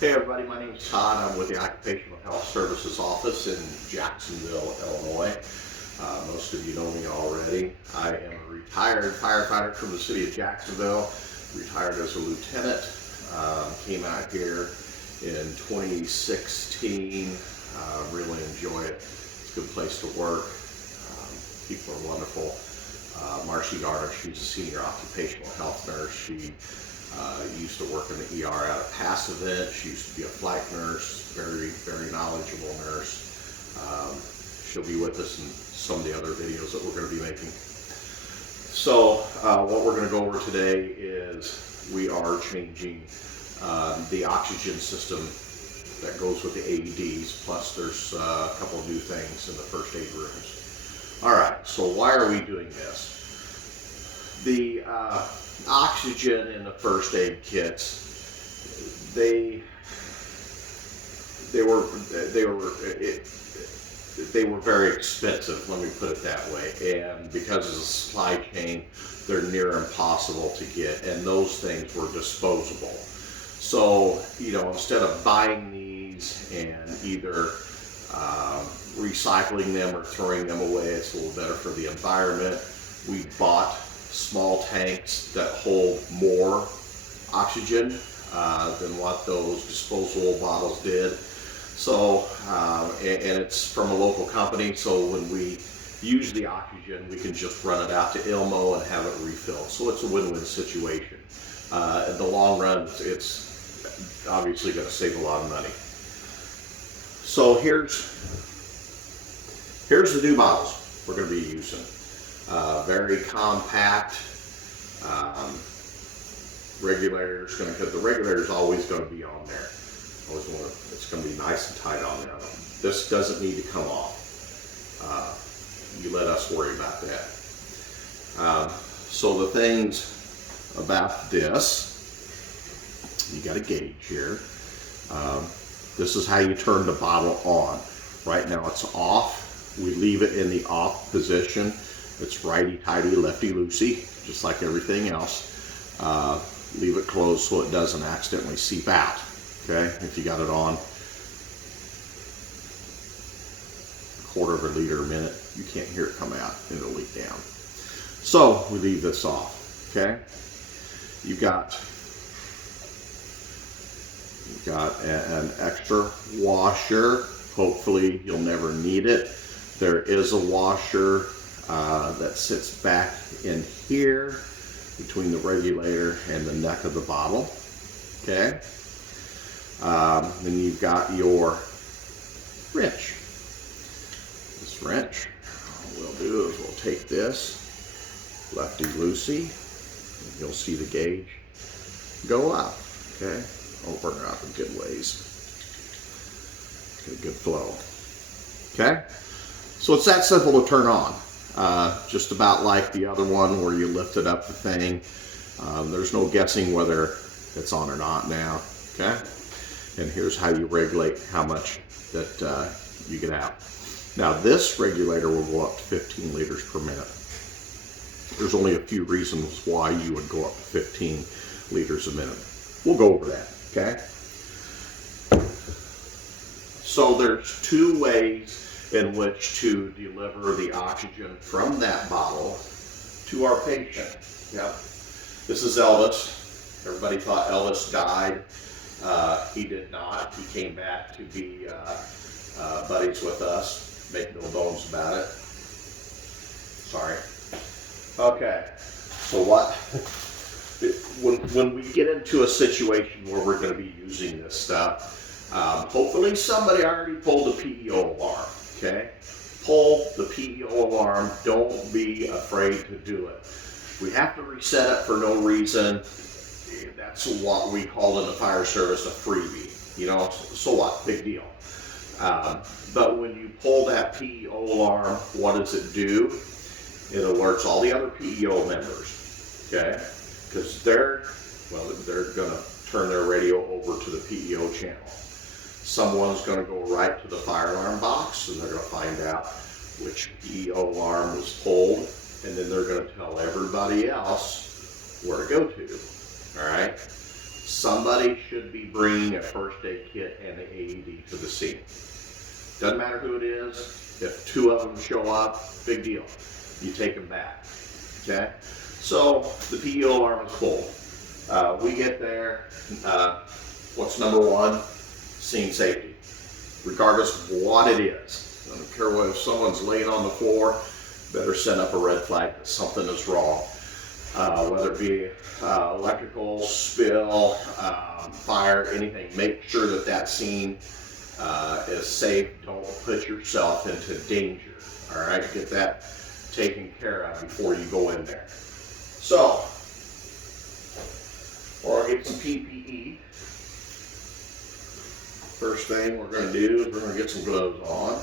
Hey everybody, my name is Todd. I'm with the Occupational Health Services Office in Jacksonville, Illinois. Most of you know me already. I am a retired firefighter from the city of Jacksonville, retired as a lieutenant. Came out here in 2016. Really enjoy it. It's a good place to work. People are wonderful. Marcy Garner, she's a senior occupational health nurse. She used to work in the ER out of Passavant. She used to be a flight nurse, very knowledgeable nurse. She'll be with us in some of the other videos that we're going to be making. So what we're going to go over today is we are changing the oxygen system that goes with the AEDs, plus there's a couple of new things in the first aid rooms. All right, so why are we doing this? The oxygen in the first aid kits, they were very expensive, let me put it that way, and because of the supply chain, they're near impossible to get, and those things were disposable. So, instead of buying these and either recycling them or throwing them away, it's a little better for the environment. We bought small tanks that hold more oxygen than what those disposable bottles did. So, and it's from a local company, so when we use the oxygen, we can just run it out to ILMO and have it refilled. So it's a win-win situation. In the long run, it's obviously going to save a lot of money. So here's the new bottles we're going to be using. Very compact. Regulator's going to, the regulator's always going to be on there. It's going to be nice and tight on there. This doesn't need to come off. You let us worry about that. So the things about this, you got a gauge here. This is how you turn the bottle on. Right now it's off. We leave it in the off position. It's righty-tighty, lefty-loosey, just like everything else. Leave it closed so it doesn't accidentally seep out. Okay, if you got it on a quarter of a liter a minute, you can't hear it come out, it'll leak down. So we leave this off. Okay, you've got an extra washer. Hopefully you'll never need it. There is a washer that sits back in here between the regulator and the neck of the bottle. Okay. Then you've got your wrench. This wrench, what we'll do is we'll take this lefty-loosey, and you'll see the gauge go up. Okay. Over and up in good ways. Get a good flow. Okay. So it's that simple to turn on. Just about like the other one where you lifted up the thing. There's no guessing whether it's on or not now. Okay. And here's how you regulate how much that you get out. Now this regulator will go up to 15 liters per minute. There's only a few reasons why you would go up to 15 liters a minute. We'll go over that. Okay. So there's two ways in which to deliver the oxygen from that bottle to our patient. Yep. This is Elvis. Everybody thought Elvis died. He did not. He came back to be buddies with us. Make no bones about it. Sorry. Okay. So what? When we get into a situation where we're going to be using this stuff, hopefully somebody already pulled the PEO alarm. Okay, pull the PEO alarm. Don't be afraid to do it. We have to reset it for no reason. That's what we call in the fire service a freebie. So what? Big deal. But when you pull that PEO alarm, what does it do? It alerts all the other PEO members. Okay, because they're going to turn their radio over to the PEO channel. Someone's going to go right to the fire alarm box, and they're going to find out which PEO alarm was pulled, and then they're going to tell everybody else where to go to. All right. somebody should be bringing a first aid kit and an AED to the scene. Doesn't matter who it is. If 2 of them show up, big deal. You take them back. Okay? So the PU alarm is full. We get there. What's number one? Scene safety. Regardless of what it is. I don't care what, if someone's laying on the floor, better set up a red flag that something is wrong. Whether it be electrical, spill, fire, anything. Make sure that that scene is safe. Don't put yourself into danger. All right, get that taken care of before you go in there. So, we'll get some PPE. First thing we're going to do is we're going to get some gloves on.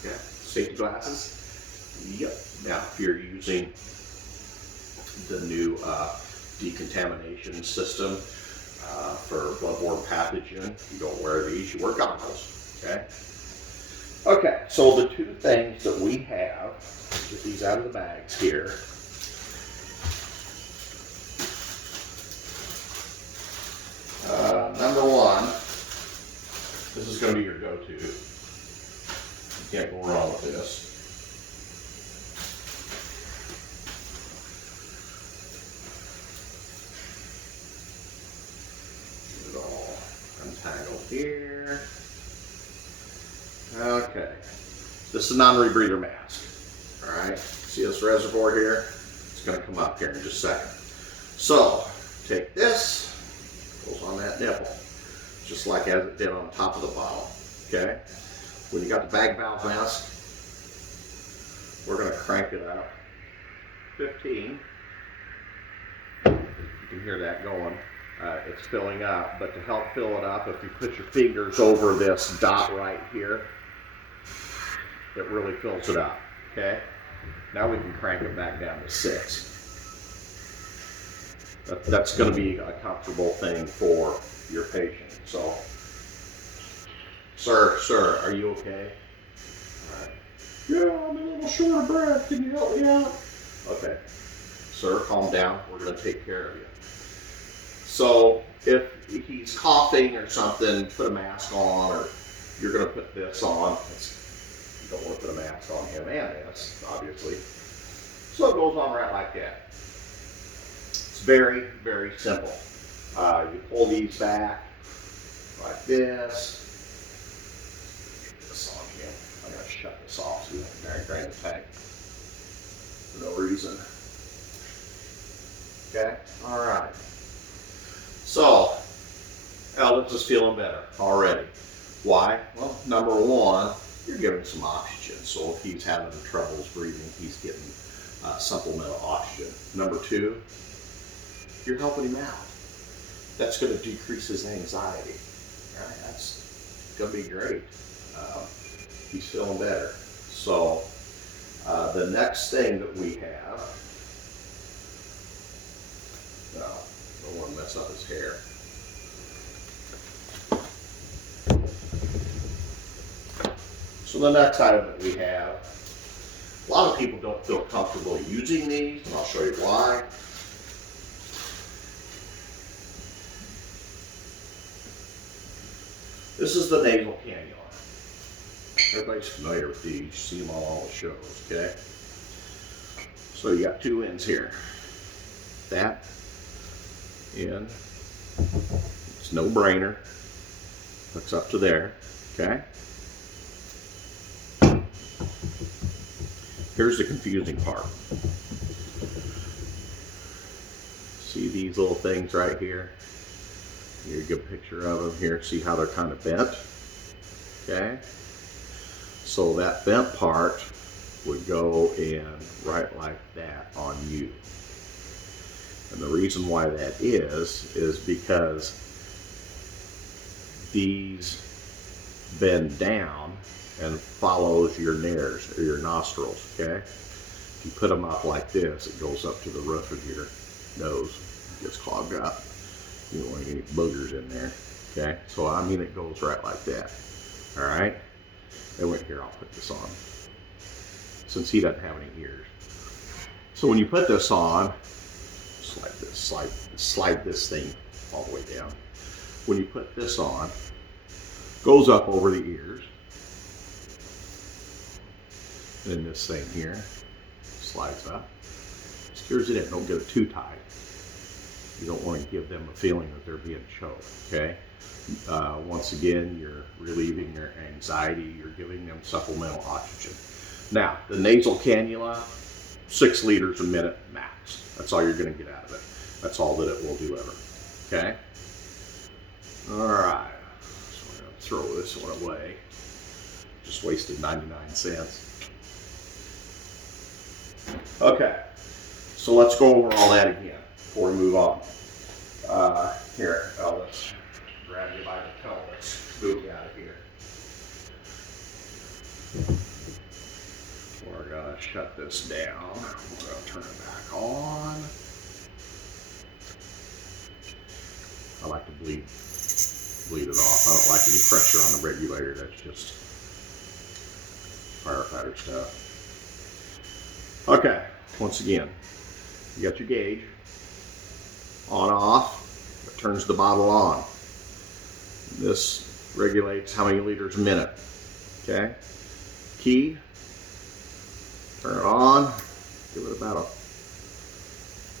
Okay, safety glasses. Yep. Now, if you're using the new decontamination system for bloodborne pathogen, you don't wear these, you wear goggles. Okay. Okay, so the 2 things that we have, get these out of the bags here. Number 1, this is going to be your go-to. You can't go wrong with this. Get it all untangled here. Okay, this is a non-rebreather mask. All right, see this reservoir here? It's going to come up here in just a second. So, take this, goes on that nipple, just like as it did on the top of the bottle. Okay, when you got the bag valve mask, we're going to crank it up 15. You can hear that going. It's filling up, but to help fill it up, if you put your fingers over this dot right here, it really fills it up. Okay, now we can crank it back down to 6. That's going to be a comfortable thing for your patient. So, sir, are you okay? All right. Yeah, I'm a little short of breath. Can you help me out? Okay, sir, calm down. We're going to take care of you. So if he's coughing or something, put a mask on, or you're going to put this on. You don't want to put a mask on him and this, obviously. So it goes on right like that. It's very, very simple. You pull these back like this. Get this on here. I'm going to shut this off so you don't drain the tank for no reason. Okay, all right. So, Elvis is feeling better already. Why? Well, number 1, you're giving some oxygen. So if he's having troubles breathing, he's getting supplemental oxygen. Number 2, you're helping him out. That's going to decrease his anxiety. Right? That's going to be great. He's feeling better. So the next thing that we have, don't want to mess up his hair. So the next item that we have, a lot of people don't feel comfortable using these, and I'll show you why. This is the nasal cannula. Everybody's familiar with these. You see them on all the shows, okay? So you got 2 ends here. That in, it's no brainer, hooks up to there, okay? Here's the confusing part. See these little things right here? Here's a good picture of them here. See how they're kind of bent, okay? So that bent part would go in right like that on you. And the reason why that is because these bend down and follows your nares or your nostrils, okay? If you put them up like this, it goes up to the roof of your nose. It gets clogged up. You don't want any boogers in there, okay? So I mean it goes right like that, all right? And wait, here, I'll put this on, since he doesn't have any ears. So when you put this on, slide this thing all the way down. When you put this on, goes up over the ears. And this thing here slides up, secures it in. Don't get it too tight. You don't want to give them a feeling that they're being choked, okay? Once again, you're relieving their anxiety. You're giving them supplemental oxygen. Now, the nasal cannula, 6 liters a minute max. That's all you're going to get out of it. That's all that it will deliver, okay? All right, so I'm going to throw this one away. Just wasted 99 cents. Okay, so let's go over all that again before we move on. Here, Elvis, grab you by the toe. Let's move you out of here. We're gonna shut this down. We're gonna turn it back on. I like to bleed it off. I don't like any pressure on the regulator. That's just firefighter stuff. Okay, once again, you got your gauge on, off. It turns the bottle on. This regulates how many liters a minute. Okay, key, turn it on, give it about a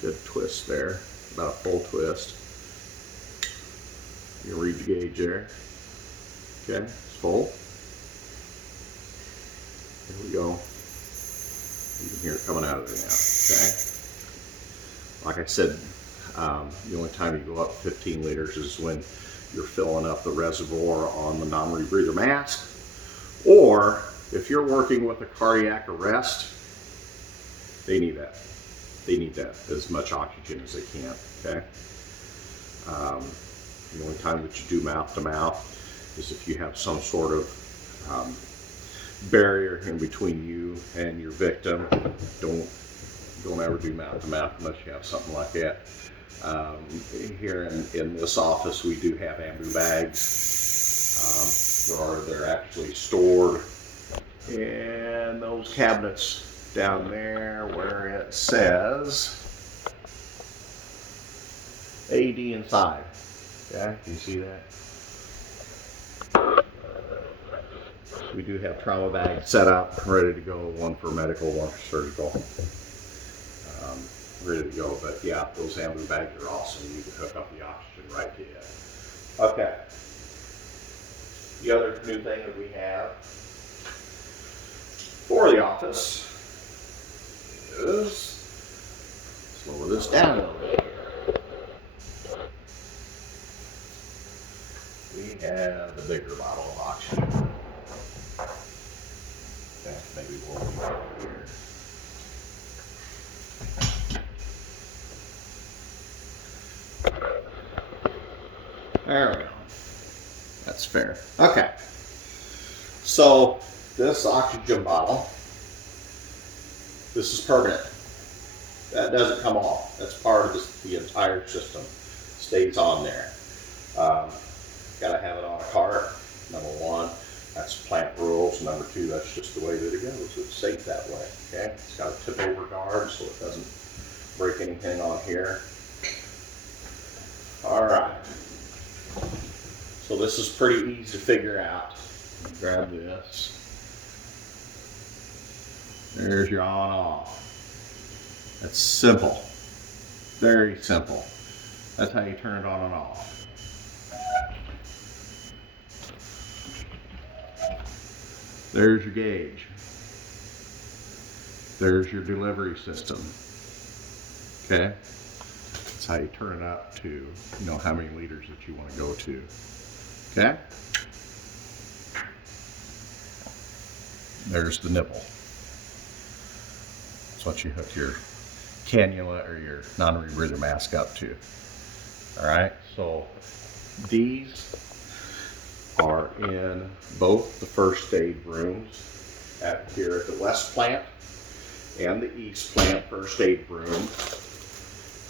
good twist there, about a full twist. You can read the gauge there. Okay, it's full. Here we go. You can hear it coming out of there now, okay? Like I said, the only time you go up 15 liters is when you're filling up the reservoir on the non-rebreather mask, or if you're working with a cardiac arrest, they need that. They need that, as much oxygen as they can, okay? The only time that you do mouth to mouth is if you have some sort of barrier in between you and your victim. Don't ever do mouth to mouth unless you have something like that. Here in this office, we do have ambu bags. They're actually stored in those cabinets down there where it says AD inside. Yeah, can you see that? We do have trauma bags set up, ready to go, one for medical, one for surgical, ready to go. But yeah, those ambu bags are awesome. You can hook up the oxygen right to it. Okay. The other new thing that we have for the office is, let's lower this down a little bit. We have the bigger bottle of oxygen. Okay, maybe we'll leave it over here. There we go. That's fair. Okay. So this oxygen bottle, this is permanent. That doesn't come off. That's part of the entire system. Stays on there. Got to have it on a cart, number one. That's plant rules. Number two, that's just the way that it goes. It's safe that way, okay? It's got a tip over guard so it doesn't break anything on here. All right. So this is pretty easy to figure out. Grab this. There's your on off. That's simple. Very simple. That's how you turn it on and off. There's your gauge. There's your delivery system. Okay? That's how you turn it up to, how many liters that you want to go to. Okay? There's the nipple. That's what you hook your cannula or your non-rebreather mask up to. All right? So these are in both the first aid rooms here at the West Plant and the East Plant first aid room.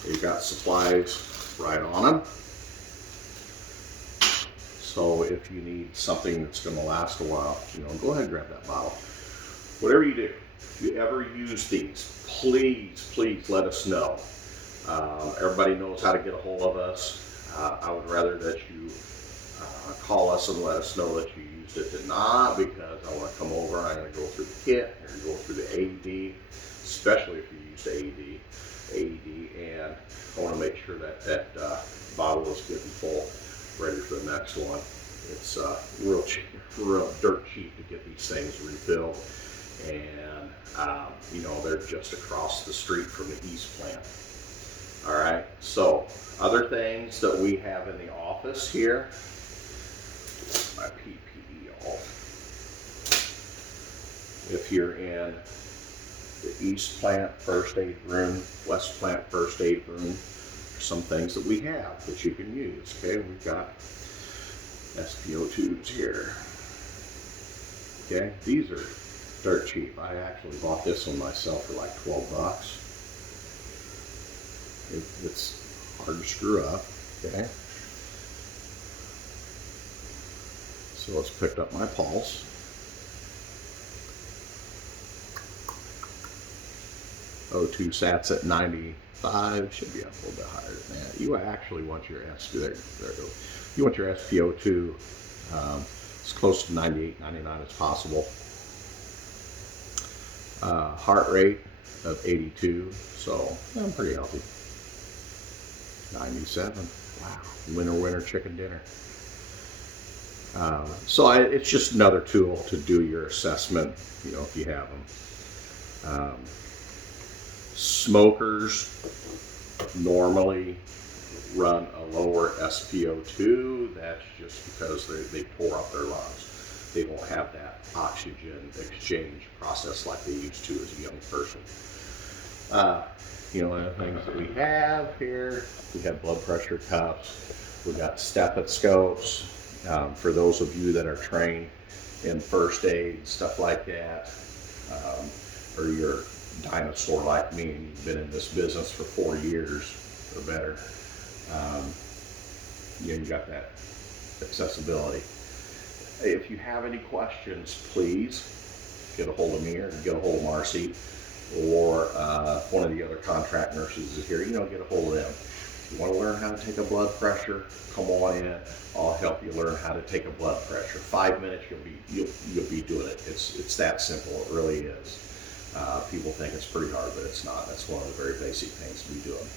You've got supplies right on them. So if you need something that's going to last a while, go ahead and grab that bottle. Whatever you do, if you ever use these, please let us know. Everybody knows how to get a hold of us. I would rather that you call us and let us know that you used it than not, because I want to come over and I'm going to go through the kit, I'm going to go through the AED, especially if you used AED, and I want to make sure that that bottle is getting full, ready for the next one. It's real cheap, real dirt cheap to get these things refilled, and they're just across the street from the East plant. All right, so other things that we have in the office here, my PPE off. If you're in the East plant first aid room, West plant first aid room, some things that we have that you can use. Okay, we've got SPO tubes here. Okay, these are dirt cheap. I actually bought this one myself for like 12 bucks. It's hard to screw up. Okay, so let's pick up my pulse. O2 sats at 95, should be up a little bit higher than that. You actually want your you want your SpO2 as close to 98, 99 as possible. Heart rate of 82, so I'm pretty healthy. 97, wow, winner chicken dinner. So it's just another tool to do your assessment, if you have them. Smokers normally run a lower SpO2. That's just because they pour up their lungs. They won't have that oxygen exchange process like they used to as a young person. Other things that we have here, we have blood pressure cuffs, we got stethoscopes, for those of you that are trained in first aid, stuff like that, or you're a dinosaur like me and you've been in this business for 4 years or better, you got that accessibility. If you have any questions, please get a hold of me or get a hold of Marcy, or one of the other contract nurses is here. Get a hold of them. If you want to learn how to take a blood pressure, come on in. I'll help you learn how to take a blood pressure. 5 minutes, you'll be doing it. It's that simple. It really is. People think it's pretty hard, but it's not. That's one of the very basic things to be doing.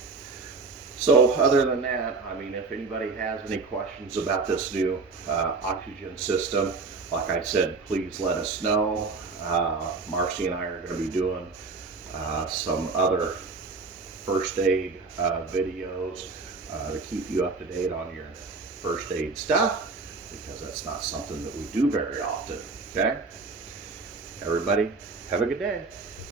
So other than that, if anybody has any questions about this new oxygen system, like I said, please let us know. Marcy and I are going to be doing some other first aid videos to keep you up to date on your first aid stuff, because that's not something that we do very often. Okay? Everybody, have a good day.